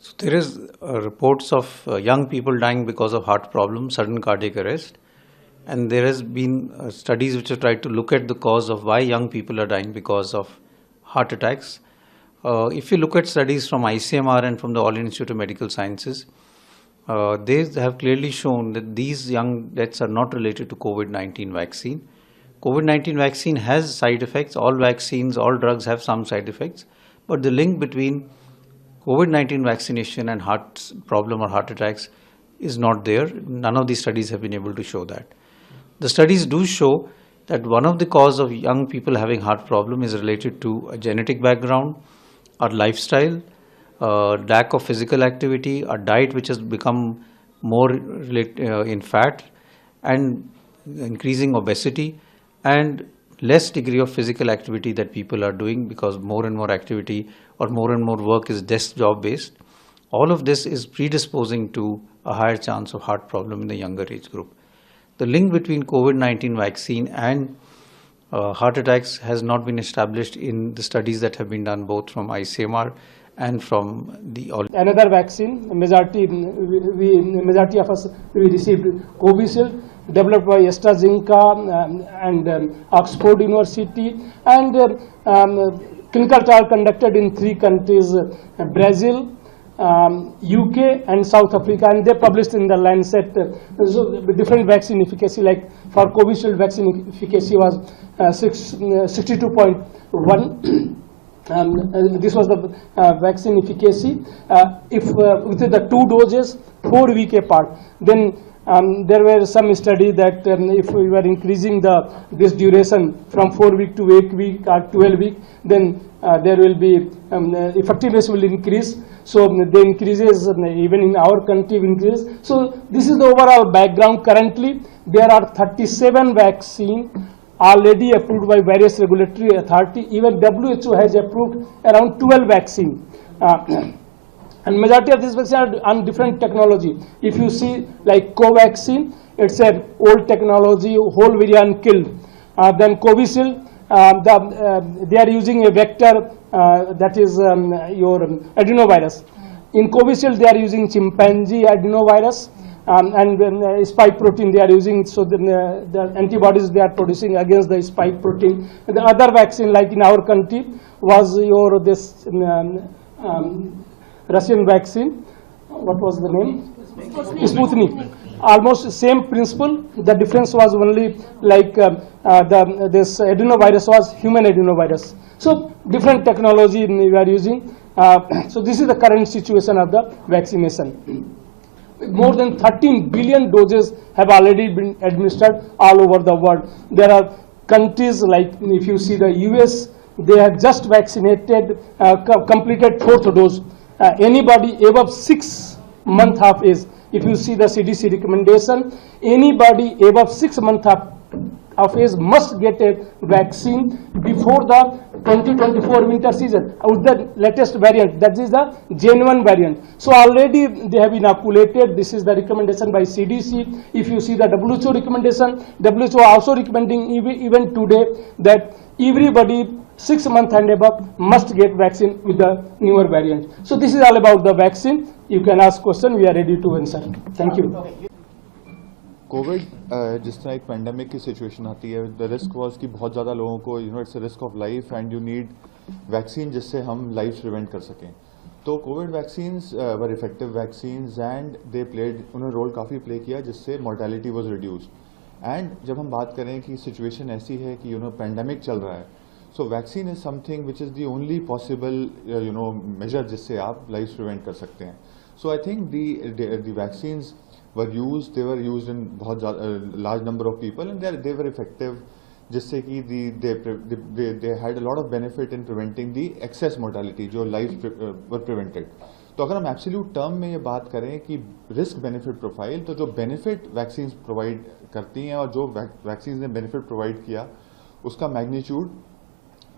So there is reports of young people dying because of heart problems, sudden cardiac arrest, and there has been studies which have tried to look at the cause of why young people are dying because of heart attacks. If you look at studies from ICMR and from the All India Institute of Medical Sciences, they have clearly shown that these young deaths are not related to COVID-19 vaccine. COVID-19 vaccine has side effects. All vaccines, all drugs have some side effects, but the link between COVID-19 vaccination and heart problem or heart attacks is not there. None of these studies have been able to show that. The studies do show that one of the cause of young people having heart problem is related to a genetic background, our lifestyle, lack of physical activity, a diet which has become more in fat, and increasing obesity, and less degree of physical activity that people are doing because more and more activity or more and more work is desk job based. All of this is predisposing to a higher chance of heart problem in the younger age group. The link between COVID-19 vaccine and heart attacks has not been established in the studies that have been done both from ICMR and from the another vaccine. Majority of us we received Covishield, developed by AstraZeneca and Oxford University, and clinical trial conducted in 3 countries: Brazil, UK and South Africa, and they published in the Lancet. So different vaccine efficacy, like for Covishield vaccine efficacy was 62.1. This was the vaccine efficacy if with the 2 doses 4 weeks apart. Then there were some study that if we were increasing this duration from 4 weeks to 8 weeks or 12 weeks, then there will be effectiveness will increase. So the increases even in our country increase. So this is the overall background. Currently there are 37 vaccines already approved by various regulatory authority. Even WHO has approved around 12 vaccines. And majority of these vaccines are on different technology. If you see like Covaxin, it's an old technology, whole virion killed. Then Covishield, they are using a vector that is your adenovirus. In Covishield, they are using chimpanzee adenovirus. And spike protein they are using, so the antibodies they are producing against the spike protein. And the other vaccine, like in our country, was this Russian vaccine. What was the name? Sputnik. Almost same principle. The difference was only like this adenovirus was human adenovirus. So different technology we are using. So this is the current situation of the vaccination. More than 13 billion doses have already been administered all over the world. There are countries like, if you see the US, they have just vaccinated, completed 4th dose. Anybody above 6 months of age, if you see the CDC recommendation, anybody above 6 months of age must get a vaccine before the 2024 winter season with the latest variant, that is the genuine variant. So already they have inoculated. This is the recommendation by CDC. If you see the WHO recommendation, WHO also recommending even today that everybody 6 months and above must get vaccine with the newer variant. So this is all about the vaccine. You can ask question, we are ready to answer. Thank you. Covid जिस तरह एक pandemic की situation आती है, the risk was कि बहुत ज़्यादा लोगों को it's a risk of life and you need vaccine जिससे हम लाइफ प्रिवेंट कर सकें. तो Covid vaccines were effective vaccines and they played, उन्होंने रोल काफ़ी प्ले किया जिससे मोर्टेलिटी वाज रिड्यूस्ड. एंड जब हम बात करें कि सिचुएशन ऐसी है कि पेंडेमिक चल रहा है, so vaccine is something which is the only possible major जिससे आप लाइफ प्रिवेंट कर सकते हैं. So I think the vaccines were used, they were used in बहुत large number of people and they were effective, जिससे कि they had a lot of benefit in preventing the excess mortality जो lives were prevented. तो अगर हम absolute term में ये बात करें कि risk benefit profile, तो जो benefit vaccines provide करती हैं और जो vaccines ने benefit provide किया उसका magnitude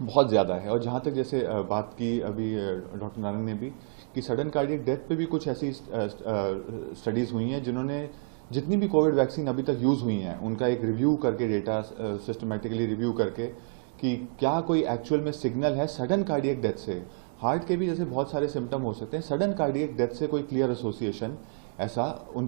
बहुत ज़्यादा है. और जहाँ तक जैसे बात की अभी डॉक्टर नारायण ने भी कि सडन कार्डियक डेथ पे भी कुछ ऐसी स्टडीज़ हुई हैं जिन्होंने जितनी भी कोविड वैक्सीन अभी तक यूज़ हुई हैं उनका एक रिव्यू करके, डेटा सिस्टमेटिकली रिव्यू करके कि क्या कोई एक्चुअल में सिग्नल है सडन कार्डियक डेथ से हार्ट के भी जैसे बहुत सारे सिम्टम हो सकते हैं, सडन कार्डियक डेथ से कोई क्लियर एसोसिएशन ऐसा उन